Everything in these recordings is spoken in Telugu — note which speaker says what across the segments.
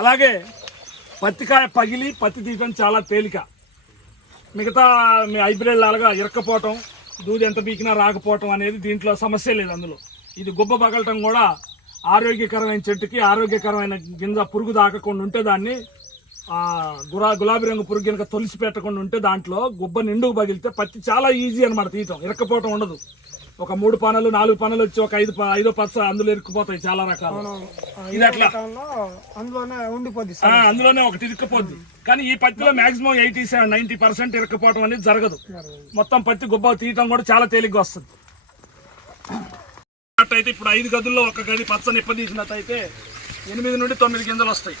Speaker 1: అలాగే పత్తికాయ పగిలి పత్తి తీయడం చాలా తేలిక. మిగతా మీ హైబ్రిడ్ లాగా ఇరక్కపోవటం దూది ఎంత పీకినా రాకపోవటం అనేది దీంట్లో సమస్య లేదు అందులో. ఇది గుబ్బ పగలటం కూడా ఆరోగ్యకరమైన చెట్టుకి ఆరోగ్యకరమైన గింజ పురుగు దాకకుండా ఉంటే దాన్ని గురా గులాబీ రంగు పురుగు కనుక తొలిసి పెట్టకుండా ఉంటే దాంట్లో గుబ్బ నిండుకు పగిలితే పత్తి చాలా ఈజీ అనమాట తీయటం. ఇరక్కపోవటం ఉండదు. ఒక మూడు పనులు నాలుగు పనులు వచ్చి ఒక ఐదు ఐదో పచ్చ అందులో ఇరుక్కుపోతాయి చాలా రకాలు. ఇది అట్లా.
Speaker 2: అందులోనే ఉండిపోద్ది
Speaker 1: అందులోనే ఒకటి ఇరుక్కుపోద్ది. కానీ ఈ పత్తిలో maximum eighty seven ninety percent ఇరుక్కుపోవటం అనేది జరగదు. మొత్తం పత్తి గుబ్బ తీయటం కూడా చాలా తేలిగ్గా వస్తుంది. అయితే ఇప్పుడు ఐదు గదుల్లో ఒక గది పచ్చ నిప్ప తీసినట్టయితే ఎనిమిది నుండి తొమ్మిది గింజలు వస్తాయి.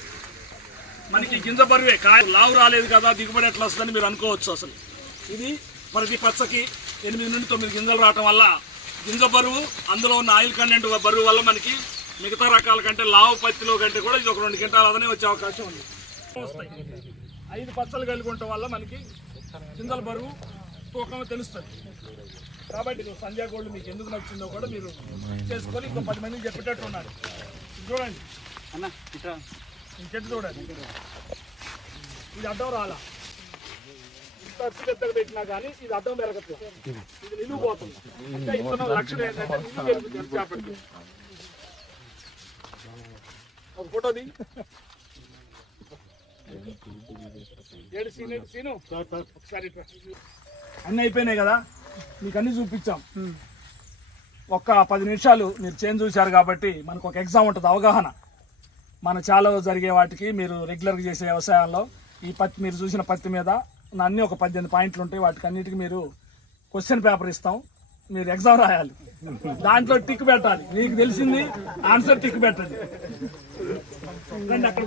Speaker 1: మనకి గింజ బరువే. కాయ లావు రాలేదు కదా దిగుబడి ఎట్లా వస్తుందని మీరు అనుకోవచ్చు అసలు. ఇది ప్రతి పచ్చకి ఎనిమిది నుండి తొమ్మిది గింజలు రావటం వల్ల గింజ బరువు అందులో ఉన్న ఆయిల్ కంటెంట్ బరువు వల్ల మనకి మిగతా రకాల కంటే లావు పత్తిలో కంటే కూడా ఇది ఒక రెండు గింటాలు అదనే వచ్చే అవకాశం ఉంది. వస్తాయి. ఐదు పచ్చలు కలిగి ఉండటం వల్ల మనకి గింజల బరువు తూకం తెలుస్తుంది. కాబట్టి సంధ్యా గోల్డ్ మీకు ఎందుకు నచ్చిందో కూడా మీరు చేసుకొని ఇంకో పది మందికి చెప్పేటట్టు ఉన్నారు. చూడండి.
Speaker 3: అన్న
Speaker 1: చెట్టు చూడండి. ఇది అడ్డం రాలా. ఇంత అచ్చు పెద్దగా పెట్టినా కానీ ఇది అడ్డం పెరగట్లేదు. ఇది నిలువు పోతుంది అంటే ఇతను లక్షణం ఏంటంటే నిలువు పెరుగుతుంది చేపట్టి ఒక ఫోటోది ఏడు సీను ఏడు సీను? ఒకసారి ఇట్రా. అన్నీ అయిపోయినాయి కదా? మీకు అన్ని చూపించాం. ఒక్క పది నిమిషాలు మీరు చేంజ్ చూశారు కాబట్టి మనకు ఒక ఎగ్జామ్ ఉంటుంది అవగాహన. మన చాలా జరిగే వాటికి మీరు రెగ్యులర్గా చేసే వ్యవసాయాల్లో ఈ పత్తి మీరు చూసిన పత్తి మీద అన్ని ఒక పద్దెనిమిది పాయింట్లు ఉంటాయి. వాటికి అన్నిటికీ మీరు క్వశ్చన్ పేపర్ ఇస్తాం. మీరు ఎగ్జామ్ రాయాలి. దాంట్లో టిక్ పెట్టాలి. మీకు తెలిసింది ఆన్సర్ టిక్ పెట్టండి. అక్కడ